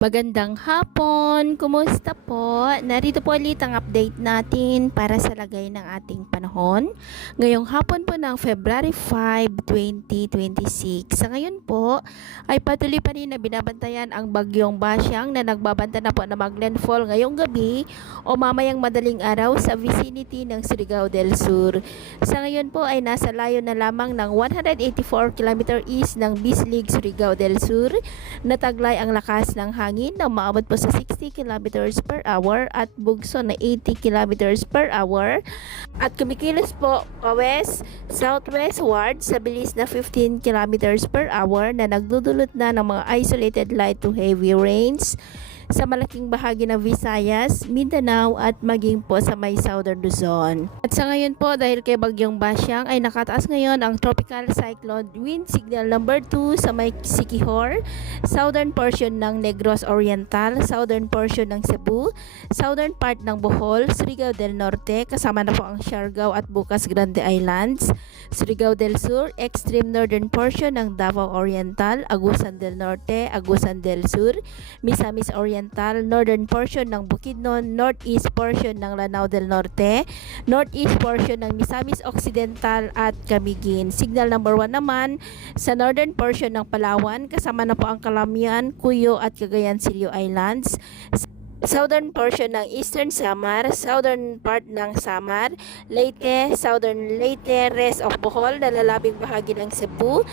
Magandang hapon, kumusta po? Narito po ulit ang update natin para sa lagay ng ating panahon. Ngayong hapon po ng February 5, 2026. Sa ngayon po ay patuloy pa rin na binabantayan ang bagyong Basyang na nagbabanta na po na maglandfall ngayong gabi o mamayang madaling araw sa vicinity ng Surigao del Sur. Sa ngayon po ay nasa layo na lamang ng 184 km east ng Bislig, Surigao del Sur. Nataglay ang lakas ng hangin na maabot po sa 60 kilometers per hour at bugso na 80 kilometers per hour at kumikilos po west southwestward sa bilis na 15 kilometers per hour na nagdudulot na ng mga isolated light to heavy rains sa malaking bahagi ng Visayas, Mindanao at maging po sa may southern Luzon. At sa ngayon po dahil kay bagyong Basyang ay nakataas ngayon ang tropical cyclone wind signal number 2 sa may Siquijor, southern portion ng Negros Oriental, southern portion ng Cebu, southern part ng Bohol, Surigao del Norte, kasama na po ang Siargao at Bukas Grande Islands, Surigao del Sur, extreme northern portion ng Davao Oriental, Agusan del Norte, Agusan del Sur, Misamis Oriental, northern portion ng Bukidnon, northeast portion ng Lanao del Norte, northeast portion ng Misamis Occidental at Camiguin. Signal number 1 naman sa northern portion ng Palawan, kasama na po ang Calamian, Cuyo at Cagayan Silio Islands, southern portion ng Eastern Samar, southern part ng Samar, Leyte, southern Leyte, rest of Bohol, nalalabing bahagi ng Cebu,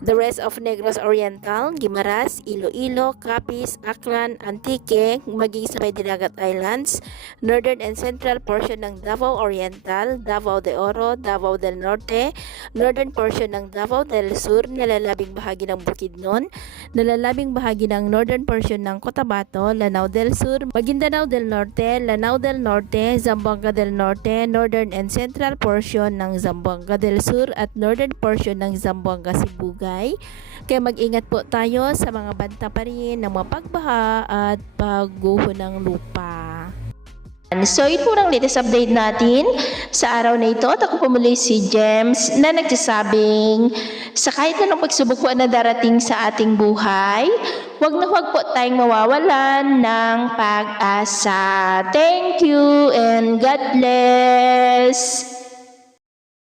the rest of Negros Oriental, Guimaras, Iloilo, Capiz, Aklan, Antique, maging sa may Dinagat Islands, northern and central portion ng Davao Oriental, Davao de Oro, Davao del Norte, northern portion ng Davao del Sur, nalalabing bahagi ng Bukidnon, nalalabing bahagi ng northern portion ng Cotabato, Lanao del Sur, Maguindanao del Norte, Lanao del Norte, Zamboanga del Norte, northern and central portion ng Zamboanga del Sur at northern portion ng Zamboanga Sibugay. Kaya mag-ingat po tayo sa mga banta pa rin ng mapagbaha at pagguho ng lupa. So ito ang latest update natin sa araw na ito. At ako po muli si James na nagsasabing sa kahit anong pagsubok po na darating sa ating buhay, huwag na huwag po tayong mawawalan ng pag-asa. Thank you and God bless!